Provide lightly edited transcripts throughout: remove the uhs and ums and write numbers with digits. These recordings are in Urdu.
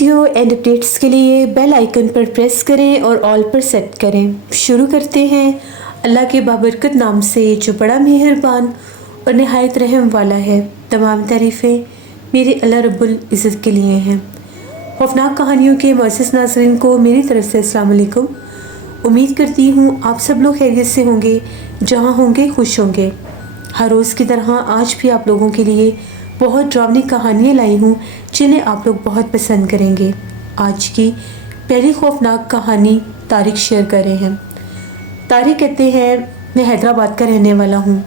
ویڈیو اینڈ اپڈیٹس کے لیے بیل آئیکن پر پریس کریں اور آل پر سیٹ کریں۔ شروع کرتے ہیں اللہ کے بابرکت نام سے جو بڑا مہربان اور نہایت رحم والا ہے۔ تمام تعریفیں میرے اللہ رب العزت کے لیے ہیں۔ خوفناک کہانیوں کے معزز ناظرین کو میری طرف سے السلام علیکم۔ امید کرتی ہوں آپ سب لوگ خیریت سے ہوں گے، جہاں ہوں گے خوش ہوں گے۔ ہر روز کی طرح آج بھی آپ لوگوں کے لیے بہت ڈراؤنی کہانیاں لائی ہوں جنہیں آپ لوگ بہت پسند کریں گے۔ آج کی پہلی خوفناک کہانی طارق شیئر کر رہے ہیں۔ طارق کہتے ہیں میں حیدرآباد کا رہنے والا ہوں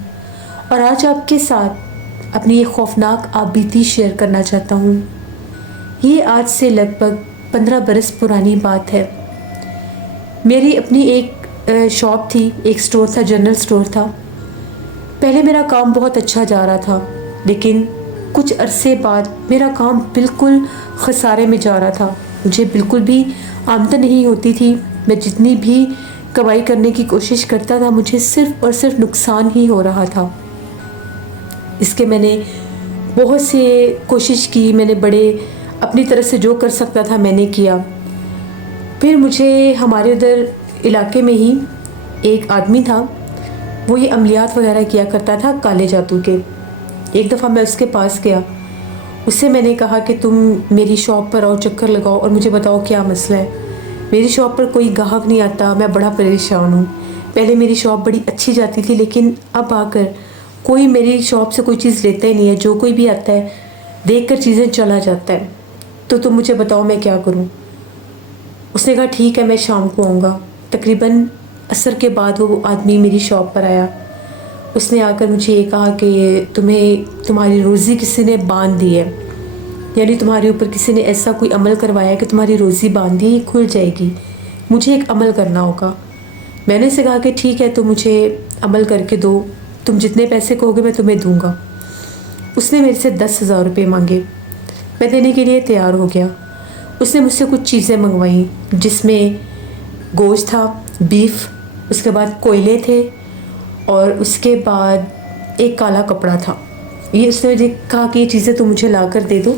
اور آج آپ کے ساتھ اپنی ایک خوفناک آپ بیتی شیئر کرنا چاہتا ہوں۔ یہ آج سے لگ بھگ 15 برس پرانی بات ہے۔ میری اپنی ایک شاپ تھی، ایک سٹور تھا، جنرل سٹور تھا۔ پہلے میرا کام بہت اچھا جا رہا تھا، لیکن کچھ عرصے بعد میرا کام بالکل خسارے میں جا رہا تھا۔ مجھے بالکل بھی آمدن نہیں ہوتی تھی۔ میں جتنی بھی کمائی کرنے کی کوشش کرتا تھا، مجھے صرف اور صرف نقصان ہی ہو رہا تھا۔ اس کے میں نے بہت سے کوشش کی، میں نے بڑے اپنی طرف سے جو کر سکتا تھا میں نے کیا۔ پھر مجھے ہمارے ادھر علاقے میں ہی ایک آدمی تھا، وہ یہ عملیات وغیرہ کیا کرتا تھا کالے جادو کے۔ ایک دفعہ میں اس کے پاس گیا، اس سے میں نے کہا کہ تم میری شاپ پر آؤ، چکر لگاؤ اور مجھے بتاؤ کیا مسئلہ ہے۔ میری شاپ پر کوئی گاہک نہیں آتا، میں بڑا پریشان ہوں۔ پہلے میری شاپ بڑی اچھی جاتی تھی، لیکن اب آ کر کوئی میری شاپ سے کوئی چیز لیتا ہی نہیں ہے۔ جو کوئی بھی آتا ہے دیکھ کر چیزیں چلا جاتا ہے، تو تم مجھے بتاؤ میں کیا کروں۔ اس نے کہا ٹھیک ہے، میں شام کو آؤں گا۔ تقریباً عصر کے بعد وہ آدمی میری شاپ پر آیا۔ اس نے آ کر مجھے یہ کہا کہ تمہاری روزی کسی نے باندھ دی ہے، یعنی تمہارے اوپر کسی نے ایسا کوئی عمل کروایا کہ تمہاری روزی باندھ دی، یہ کھل جائے گی، مجھے ایک عمل کرنا ہوگا۔ میں نے اسے کہا کہ ٹھیک ہے، تو مجھے عمل کر کے دو، تم جتنے پیسے کہو گے میں تمہیں دوں گا۔ اس نے میرے سے 10,000 روپے مانگے۔ میں دینے کے لیے تیار ہو گیا۔ اس نے مجھ سے کچھ چیزیں منگوائیں، جس میں گوشت تھا، بیف، اس کے بعد کوئلے تھے، اور اس کے بعد ایک کالا کپڑا تھا۔ یہ اس نے مجھے کہا کہ یہ چیزیں تم مجھے لا کر دے دو،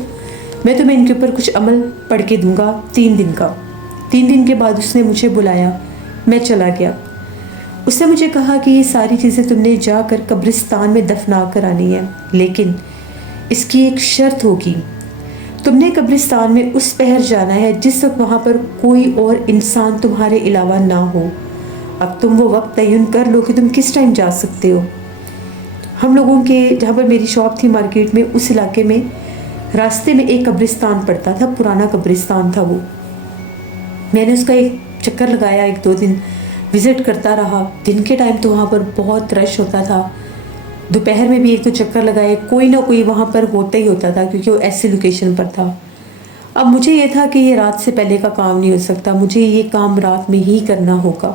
میں تمہیں ان کے اوپر کچھ عمل پڑھ کے دوں گا 3 دن کا۔ 3 دن کے بعد اس نے مجھے بلایا، میں چلا گیا۔ اس نے مجھے کہا کہ یہ ساری چیزیں تم نے جا کر قبرستان میں دفنا کر آنی ہے، لیکن اس کی ایک شرط ہوگی۔ تم نے قبرستان میں اس پہر جانا ہے جس وقت وہاں پر کوئی اور انسان تمہارے علاوہ نہ ہو۔ اب تم وہ وقت تعین کر لو کہ تم کس ٹائم جا سکتے ہو۔ ہم لوگوں کے جہاں پر میری شاپ تھی مارکیٹ میں، اس علاقے میں راستے میں ایک قبرستان پڑتا تھا، پرانا قبرستان تھا وہ۔ میں نے اس کا ایک چکر لگایا، 1-2 دن وزٹ کرتا رہا۔ دن کے ٹائم تو وہاں پر بہت رش ہوتا تھا، دوپہر میں بھی 1-2 چکر لگائے، کوئی نہ کوئی وہاں پر ہوتا ہی ہوتا تھا، کیونکہ وہ ایسی لوکیشن پر تھا۔ اب مجھے یہ تھا کہ یہ رات سے پہلے کا کام نہیں ہو سکتا، مجھے یہ کام رات میں ہی کرنا ہوگا۔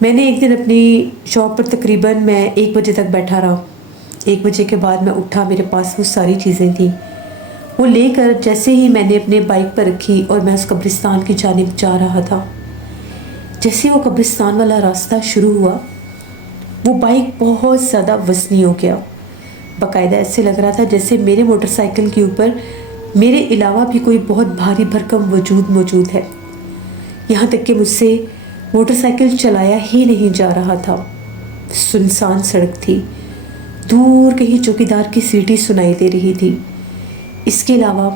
میں نے ایک دن اپنی شاپ پر تقریباً میں 1 بجے تک بیٹھا رہا۔ 1 بجے کے بعد میں اٹھا، میرے پاس وہ ساری چیزیں تھیں۔ وہ لے کر جیسے ہی میں نے اپنے بائک پر رکھی اور میں اس قبرستان کی جانب جا رہا تھا، جیسے وہ قبرستان والا راستہ شروع ہوا، وہ بائک بہت زیادہ وزنی ہو گیا۔ باقاعدہ ایسے لگ رہا تھا جیسے میرے موٹر سائیکل کے اوپر میرے علاوہ بھی کوئی بہت بھاری بھرکم وجود موجود ہے۔ یہاں تک کہ مجھ سے موٹر سائیکل چلایا ہی نہیں جا رہا تھا۔ سنسان سڑک تھی، دور کہیں چوکیدار کی سیٹی سنائی دے رہی تھی۔ اس کے علاوہ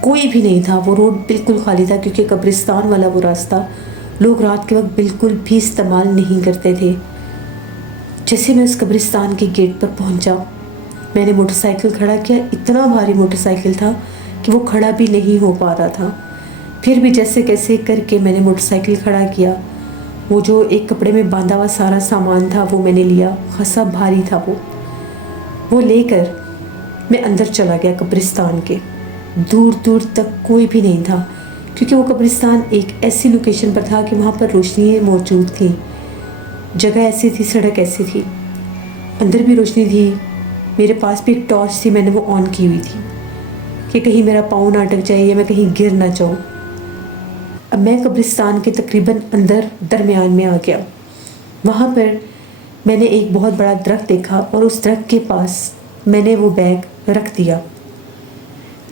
کوئی بھی نہیں تھا، وہ روڈ بالکل خالی تھا، کیونکہ قبرستان والا وہ راستہ لوگ رات کے وقت بالکل بھی استعمال نہیں کرتے تھے۔ جیسے میں اس قبرستان کے گیٹ پر پہنچا، میں نے موٹر سائیکل کھڑا کیا۔ اتنا بھاری موٹر سائیکل تھا کہ وہ کھڑا بھی نہیں ہو پا رہا تھا۔ پھر بھی جیسے کیسے کر کے میں نے موٹر سائیکل کھڑا کیا۔ وہ جو ایک کپڑے میں باندھا ہوا سارا سامان تھا وہ میں نے لیا، خاصا بھاری تھا وہ لے کر میں اندر چلا گیا قبرستان کے۔ دور دور تک کوئی بھی نہیں تھا، کیونکہ وہ قبرستان ایک ایسی لوکیشن پر تھا کہ وہاں پر روشنی موجود تھی، جگہ ایسی تھی، سڑک ایسی تھی، اندر بھی روشنی تھی۔ میرے پاس بھی ایک ٹارچ تھی، میں نے وہ آن کی ہوئی تھی کہ کہیں میرا پاؤں نہ اٹک جائے یا میں کہیں گر نہ جاؤں۔ اب میں قبرستان کے تقریباً اندر درمیان میں آ گیا۔ وہاں پر میں نے ایک بہت بڑا درخت دیکھا اور اس درخت کے پاس میں نے وہ بیگ رکھ دیا۔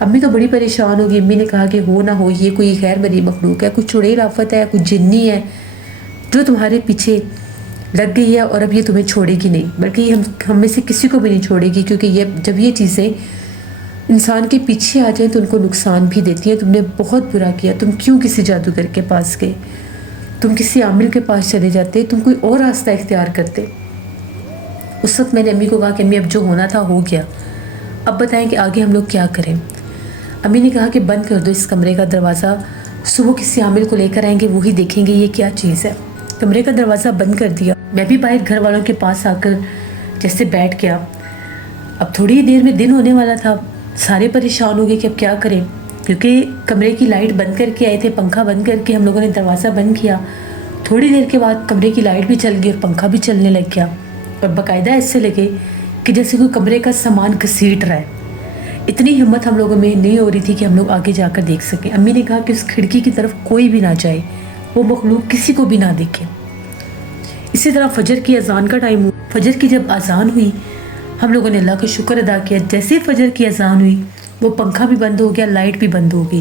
امی تو بڑی پریشان ہوگی. امی نے کہا کہ ہو نہ ہو یہ کوئی غیر بری مخلوق ہے, کوئی چڑیل آفت ہے, کوئی جنی ہے جو تمہارے پیچھے لگ گئی ہے اور اب یہ تمہیں چھوڑے گی نہیں, بلکہ یہ ہم میں سے کسی کو بھی نہیں چھوڑے گی, کیونکہ جب یہ چیزیں انسان کے پیچھے آ جائیں تو ان کو نقصان بھی دیتی ہیں. تم نے بہت برا کیا, تم کیوں کسی جادوگر کے پاس گئے, تم کسی عامل کے پاس چلے جاتے, تم کوئی اور راستہ اختیار کرتے. اس وقت میں نے امی کو کہا کہ امی اب جو ہونا تھا ہو گیا, اب بتائیں کہ آگے ہم لوگ کیا کریں. امی نے کہا کہ بند کر دو اس کمرے کا دروازہ, صبح کسی عامل کو لے کر آئیں گے, وہی دیکھیں گے یہ کیا چیز ہے. کمرے کا دروازہ بند کر دیا. میں بھی باہر گھر والوں کے پاس آ کر جیسے بیٹھ گیا. اب تھوڑی دیر میں دن ہونے والا تھا. سارے پریشان ہو گئے کہ اب کیا کریں, کیونکہ کمرے کی لائٹ بند کر کے آئے تھے, پنکھا بند کر کے ہم لوگوں نے دروازہ بند کیا. تھوڑی دیر کے بعد کمرے کی لائٹ بھی چل گئی اور پنکھا بھی چلنے لگ گیا, اور باقاعدہ ایسے لگے کہ جیسے کوئی کمرے کا سامان گھسیٹ رہا ہے. اتنی ہمت ہم لوگوں میں نہیں ہو رہی تھی کہ ہم لوگ آگے جا کر دیکھ سکیں. امی نے کہا کہ اس کھڑکی کی طرف کوئی بھی نہ جائے, وہ مخلوق کسی کو بھی نہ دیکھے. اسی طرح فجر کی اذان کا ٹائم ہوا. فجر کی جب اذان ہوئی ہم لوگوں نے اللہ کا شکر ادا کیا. جیسے ہی فجر کی اذان ہوئی وہ پنکھا بھی بند ہو گیا, لائٹ بھی بند ہو گئی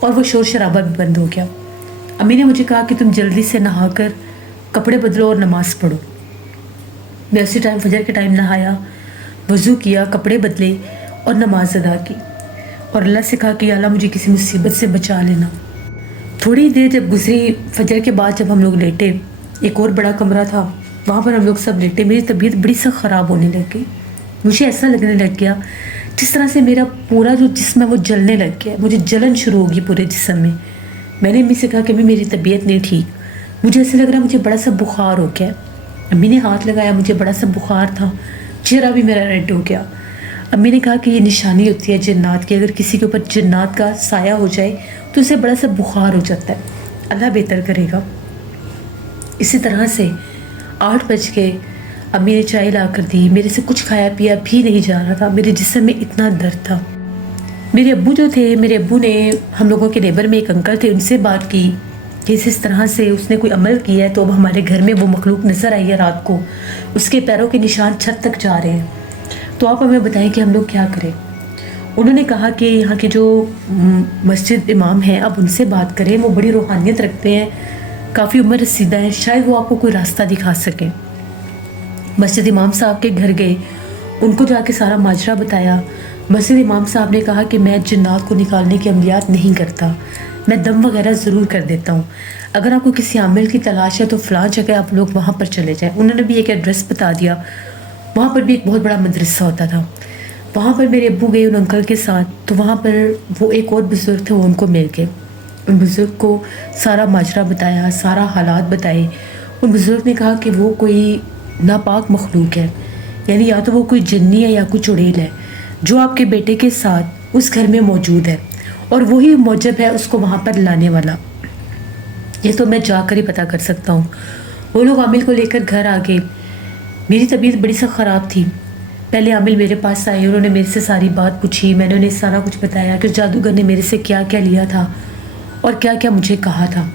اور وہ شور شرابہ بھی بند ہو گیا. امی نے مجھے کہا کہ تم جلدی سے نہا کر کپڑے بدلو اور نماز پڑھو. میں اسی ٹائم فجر کے ٹائم نہایا, وضو کیا, کپڑے بدلے اور نماز ادا کی, اور اللہ سے کہا کہ یا اللہ مجھے کسی مصیبت سے بچا لینا. تھوڑی دیر جب گزری فجر کے بعد جب ہم لوگ لیٹے, ایک اور بڑا کمرہ تھا, وہاں پر ہم لوگ سب لیٹے. میری طبیعت بڑی سخت خراب ہونے لگ گئی. مجھے ایسا لگنے لگ گیا جس طرح سے میرا پورا جو جسم ہے وہ جلنے لگ گیا. مجھے جلن شروع ہوگی پورے جسم میں. میں نے امی سے کہا کہ امی میری طبیعت نہیں ٹھیک, مجھے ایسا لگ رہا ہے مجھے بڑا سا بخار ہو گیا. امی نے ہاتھ لگایا, مجھے بڑا سا بخار تھا, چہرہ بھی میرا ریڈ ہو گیا. امی نے کہا کہ یہ نشانی ہوتی ہے جنات کی, اگر کسی کے اوپر جنات کا سایہ ہو جائے تو اسے بڑا سا بخار ہو جاتا ہے, اللہ بہتر کرے گا. اسی طرح سے 8 بج کے امی نے چائے لا کر دی. میرے سے کچھ کھایا پیا بھی نہیں جا رہا تھا, میرے جسم میں اتنا درد تھا. میرے ابو جو تھے, میرے ابو نے ہم لوگوں کے نیبر میں ایک انکل تھے, ان سے بات کی کہ اس طرح سے اس نے کوئی عمل کیا ہے تو اب ہمارے گھر میں وہ مخلوق نظر آئی ہے رات کو, اس کے پیروں کے نشان چھت تک جا رہے ہیں, تو آپ ہمیں بتائیں کہ ہم لوگ کیا کریں. انہوں نے کہا کہ یہاں کے جو مسجد امام ہیں اب ان سے بات کریں, وہ بڑی روحانیت رکھتے ہیں, کافی عمر رسیدہ ہیں, شاید وہ آپ کو کوئی راستہ دکھا سکیں. مسجد امام صاحب کے گھر گئے, ان کو جا کے سارا ماجرا بتایا. مسجد امام صاحب نے کہا کہ میں جنات کو نکالنے کے عملیات نہیں کرتا, میں دم وغیرہ ضرور کر دیتا ہوں, اگر آپ کو کسی عامل کی تلاش ہے تو فلاں جگہ آپ لوگ وہاں پر چلے جائیں. انہوں نے بھی ایک ایڈریس بتا دیا. وہاں پر بھی ایک بہت بڑا مدرسہ ہوتا تھا. وہاں پر میرے ابو گئے ان انکل کے ساتھ, تو وہاں پر وہ ایک اور بزرگ تھے, وہ ان کو مل گئے. ان بزرگ کو سارا ماجرا بتایا, سارا حالات بتائے. ان بزرگ نے کہا کہ وہ کوئی ناپاک مخلوق ہے, یعنی یا تو وہ کوئی جنی ہے یا کوئی چڑیل ہے جو آپ کے بیٹے کے ساتھ اس گھر میں موجود ہے, اور وہی موجب ہے اس کو وہاں پر لانے والا. یہ تو میں جا کر ہی پتہ کر سکتا ہوں. وہ لوگ عامل کو لے کر گھر آ گئے. میری طبیعت بڑی سخت خراب تھی. پہلے عامل میرے پاس آئے, انہوں نے میرے سے ساری بات پوچھی. میں نے انہیں سارا کچھ بتایا کہ جادوگر نے میرے سے کیا کیا لیا تھا اور کیا کیا مجھے کہا تھا.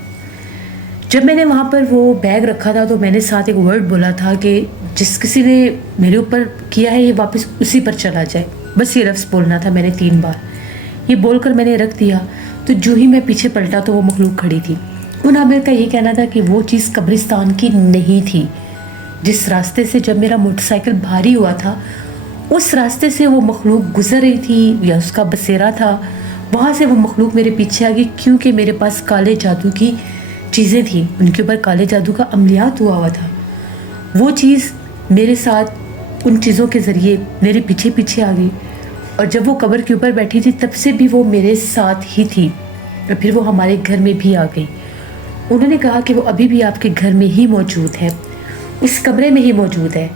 جب میں نے وہاں پر وہ بیگ رکھا تھا تو میں نے ساتھ ایک ورڈ بولا تھا کہ جس کسی نے میرے اوپر کیا ہے یہ واپس اسی پر چلا جائے. بس یہ لفظ بولنا تھا میں نے 3 بار. یہ بول کر میں نے رکھ دیا. تو جو ہی میں پیچھے پلٹا تو وہ مخلوق کھڑی تھی. ان عامل کا یہ کہنا تھا کہ وہ چیز قبرستان کی نہیں تھی. جس راستے سے جب میرا موٹر سائیکل بھاری ہوا تھا اس راستے سے وہ مخلوق گزر رہی تھی یا اس کا بسیرا تھا, وہاں سے وہ مخلوق میرے پیچھے آ گئی, کیونکہ میرے پاس کالے جادو کی چیزیں تھیں, ان کے اوپر کالے جادو کا عملیات ہوا تھا. وہ چیز میرے ساتھ ان چیزوں کے ذریعے میرے پیچھے پیچھے آ گئی, اور جب وہ قبر کے اوپر بیٹھی تھی تب سے بھی وہ میرے ساتھ ہی تھی, اور پھر وہ ہمارے گھر میں بھی آ گئی. انہوں نے کہا کہ وہ ابھی بھی آپ کے گھر میں ہی موجود ہے, اس کمرے میں ہی موجود ہے,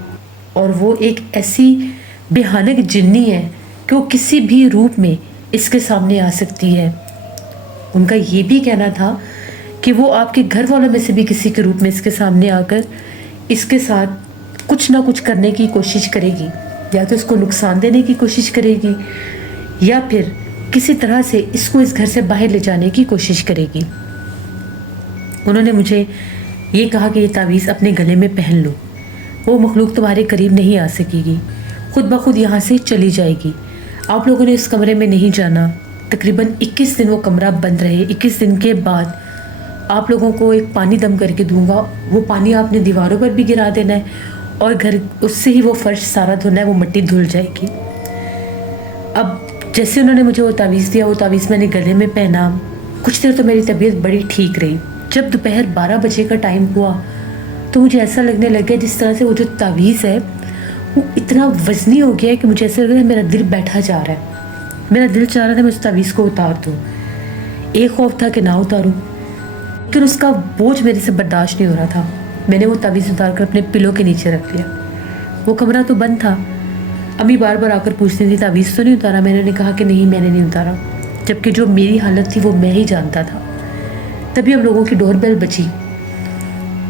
اور وہ ایک ایسی بھیانک جنی ہے کہ وہ کسی بھی روپ میں اس کے سامنے آ سکتی ہے. ان کا یہ بھی کہنا تھا کہ وہ آپ کے گھر والوں میں سے بھی کسی کے روپ میں اس کے سامنے آ کر اس کے ساتھ کچھ نہ کچھ کرنے کی کوشش کرے گی, یا تو اس کو نقصان دینے کی کوشش کرے گی یا پھر کسی طرح سے اس کو اس گھر سے باہر لے جانے کی کوشش کرے گی. انہوں نے مجھے یہ کہا کہ یہ تعویذ اپنے گلے میں پہن لو, وہ مخلوق تمہارے قریب نہیں آ سکے گی, خود بخود یہاں سے چلی جائے گی. آپ لوگوں نے اس کمرے میں نہیں جانا. تقریباً 21 دن وہ کمرہ بند رہے. 21 دن کے بعد آپ لوگوں کو ایک پانی دم کر کے دوں گا. وہ پانی آپ نے دیواروں پر بھی گرا دینا ہے اور گھر اس سے ہی وہ فرش سارا دھونا ہے, وہ مٹی دھل جائے گی. اب جیسے انہوں نے مجھے وہ تعویذ دیا, وہ تعویذ میں نے گلے میں پہنا. کچھ دیر تو میری طبیعت بڑی ٹھیک رہی. جب دوپہر 12 بجے کا ٹائم ہوا تو مجھے ایسا لگنے لگ گیا جس طرح سے وہ جو تعویذ ہے وہ اتنا وزنی ہو گیا ہے کہ مجھے ایسا لگ رہا ہے میرا دل بیٹھا جا رہا ہے. میرا دل چاہ رہا تھا میں اس تعویذ کو اتار دوں. ایک خوف تھا کہ نہ اتاروں, لیکن اس کا بوجھ میرے سے برداشت نہیں ہو رہا تھا. میں نے وہ تعویذ اتار کر اپنے پلو کے نیچے رکھ لیا. وہ کمرہ تو بند تھا. امی بار بار آ کر پوچھتی تھی تعویذ تو نہیں اتارا. میں نے کہا کہ نہیں, میں نے نہیں اتارا, جبکہ جو میری حالت تھی وہ میں ہی جانتا تھا. تبھی ہم لوگوں کی ڈور بیل بجی.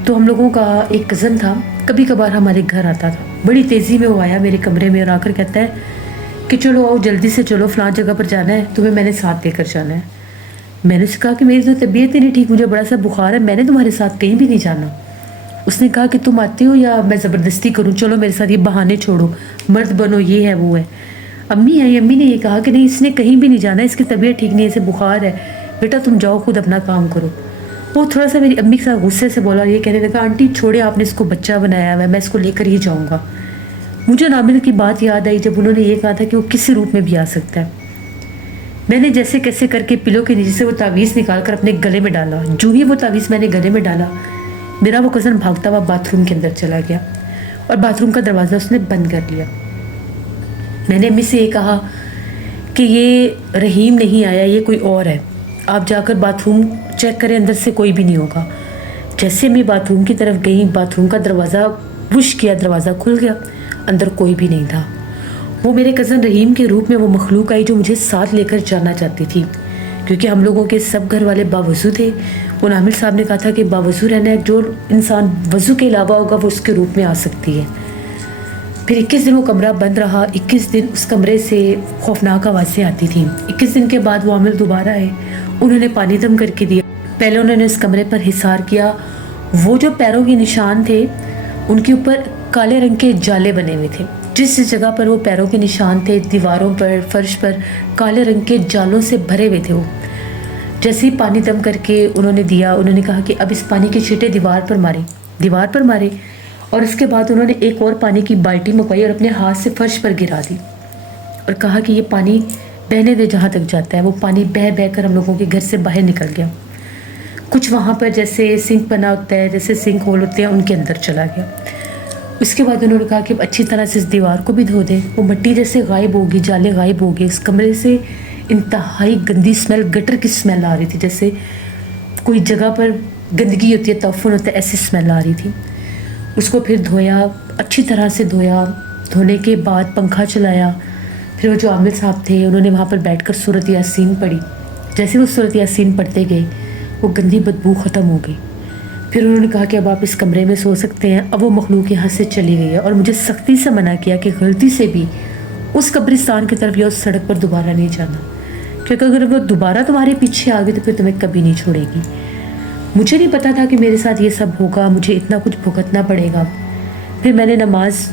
تو ہم لوگوں کا ایک کزن تھا, کبھی کبھار ہمارے گھر آتا تھا. بڑی تیزی میں وہ آیا میرے کمرے میں اور آ کر کہتا ہے کہ چلو آؤ جلدی سے چلو, فلاں جگہ پر جانا ہے, تمہیں میں نے ساتھ لے کر جانا ہے. میں نے اس سے کہا کہ میری تو طبیعت ہی نہیں ٹھیک, مجھے بڑا سا بخار ہے, میں نے تمہارے ساتھ کہیں بھی نہیں جانا. اس نے کہا کہ تم آتے ہو یا میں زبردستی کروں, چلو میرے ساتھ, یہ بہانے چھوڑو, مرد بنو, یہ ہے وہ ہے. امی آئی, امی نے یہ کہا کہ نہیں اس نے کہیں بھی نہیں جانا, اس کی طبیعت ٹھیک نہیں ہے, اسے بخار ہے, بیٹا تم جاؤ خود اپنا کام کرو. وہ تھوڑا سا میری امی کے ساتھ غصے سے بولا, یہ کہنے لگا آنٹی چھوڑے, آپ نے اس کو بچہ بنایا ہوا ہے, میں اس کو لے کر ہی جاؤں گا. مجھے نامل کی بات یاد آئی جب انہوں نے یہ کہا تھا کہ وہ کسی روپ میں بھی آ سکتا ہے. میں نے جیسے کیسے کر کے پلو کے نیچے سے وہ تعویذ نکال کر اپنے گلے میں ڈالا. جو ہی وہ تعویذ میں نے گلے میں ڈالا, میرا وہ کزن بھاگتا ہوا باتھ روم کے اندر چلا گیا اور باتھ روم کا دروازہ اس نے بند کر لیا. میں نے امی سے یہ کہا کہ یہ رحیم نہیں آیا, یہ کوئی اور ہے, آپ جا کر باتھ روم چیک کریں, اندر سے کوئی بھی نہیں ہوگا. جیسے امی باتھ روم کی طرف گئی, باتھ روم کا دروازہ پش کیا, دروازہ کھل گیا, اندر کوئی بھی نہیں تھا. وہ میرے کزن رحیم کے روپ میں وہ مخلوق آئی جو مجھے ساتھ لے کر جانا چاہتی تھی, کیونکہ ہم لوگوں کے سب گھر والے باوضو تھے. وہ عامر صاحب نے کہا تھا کہ باوضو رہنا ہے, جو انسان وضو کے علاوہ ہوگا وہ اس کے روپ میں آ سکتی ہے. پھر 21 دن وہ کمرہ بند رہا. 21 دن اس کمرے سے خوفناک آوازیں آتی تھیں. 21 دن کے بعد وہ عامر دوبارہ آئے, انہوں نے پانی دم کر کے دیا. پہلے انہوں نے اس کمرے پر حصار کیا. وہ جو پیروں کے نشان تھے ان کے اوپر کالے رنگ کے جالے بنے ہوئے تھے. جس جگہ پر وہ پیروں کے نشان تھے, دیواروں پر, فرش پر کالے رنگ کے جالوں سے بھرے ہوئے تھے. وہ جیسے ہی پانی دم کر کے انہوں نے دیا, انہوں نے کہا کہ اب اس پانی کے چھینٹے دیوار پر مارے. اور اس کے بعد انہوں نے ایک اور پانی کی بالٹی منگوائی اور اپنے ہاتھ سے فرش پر گرا دی اور کہا کہ یہ پانی بہنے دے جہاں تک جاتا ہے. وہ پانی بہہ بہہ کر ہم لوگوں کے گھر سے باہر نکل گیا. کچھ وہاں پر جیسے سنک بنا ہوتا ہے, جیسے سنک ہول ہوتے ہیں, ان کے اندر چلا گیا. اس کے بعد انہوں نے کہا کہ اب اچھی طرح سے اس دیوار کو بھی دھو دیں. وہ مٹی جیسے غائب ہوگی, جالے غائب ہو گئے. اس کمرے سے انتہائی گندی اسمیل, گٹر کی اسمیل آ رہی تھی, جیسے کوئی جگہ پر گندگی ہوتی ہے, تعفن ہوتا ہے, ایسی اسمیل آ رہی تھی. اس کو پھر دھویا, اچھی طرح سے دھویا. دھونے کے بعد پنکھا چلایا. پھر وہ جو عامل صاحب تھے انہوں نے وہاں پر بیٹھ کر سورۃ یاسین پڑھی. جیسے وہ سورۃ یاسین پڑھتے گئے وہ گندی بدبو ختم ہو گئی. پھر انہوں نے کہا کہ اب آپ اس کمرے میں سو سکتے ہیں. اب وہ مخلوق یہاں سے چلی گئی ہے اور مجھے سختی سے منع کیا کہ غلطی سے بھی اس قبرستان کی طرف یا اس سڑک پر دوبارہ نہیں جانا, کیونکہ اگر وہ دوبارہ تمہارے پیچھے آ گئی تو پھر تمہیں کبھی نہیں چھوڑے گی. مجھے نہیں پتا تھا کہ میرے ساتھ یہ سب ہوگا, مجھے اتنا کچھ بھگتنا پڑے گا. پھر میں نے نماز,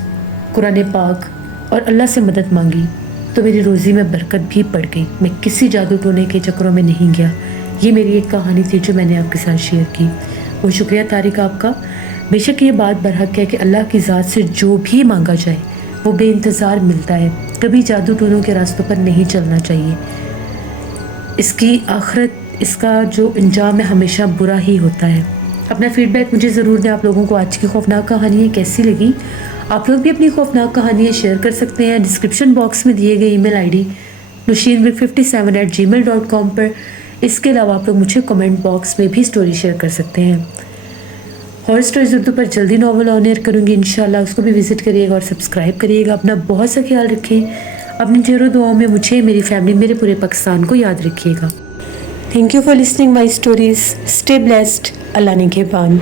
قرآن پاک اور اللہ سے مدد مانگی تو میری روزی میں برکت بھی پڑ گئی. میں کسی جادو ٹونے کے چکروں میں نہیں گیا. یہ میری ایک کہانی تھی جو میں نے آپ کے ساتھ شیئر کی. وہ شکریہ طارق آپ کا. بے شک یہ بات برحق ہے کہ اللہ کی ذات سے جو بھی مانگا جائے وہ بے انتظار ملتا ہے. کبھی جادو ٹونوں کے راستوں پر نہیں چلنا چاہیے. اس کی آخرت, اس کا جو انجام ہے ہمیشہ برا ہی ہوتا ہے. اپنا فیڈ بیک مجھے ضرور دیں. آپ لوگوں کو آج کی خوفناک کہانیاں کیسی لگی؟ آپ لوگ بھی اپنی خوفناک کہانیاں شیئر کر سکتے ہیں ڈسکرپشن باکس میں دیے گئے ای میل ID nushinwig57@gmail.com پر. اس کے علاوہ آپ لوگ مجھے کمنٹ باکس میں بھی سٹوری شیئر کر سکتے ہیں. ہارر سٹوریز اردو پر جلدی ناول آن ایئر کروں گی انشاءاللہ. اس کو بھی وزٹ کریے گا اور سبسکرائب کریے گا. اپنا بہت سا خیال رکھیں. اپنی ڈھیروں دعاؤں میں مجھے, میری فیملی, میرے پورے پاکستان کو یاد رکھیے گا. Thank you for listening my stories. Stay blessed. اللہ نگہبان.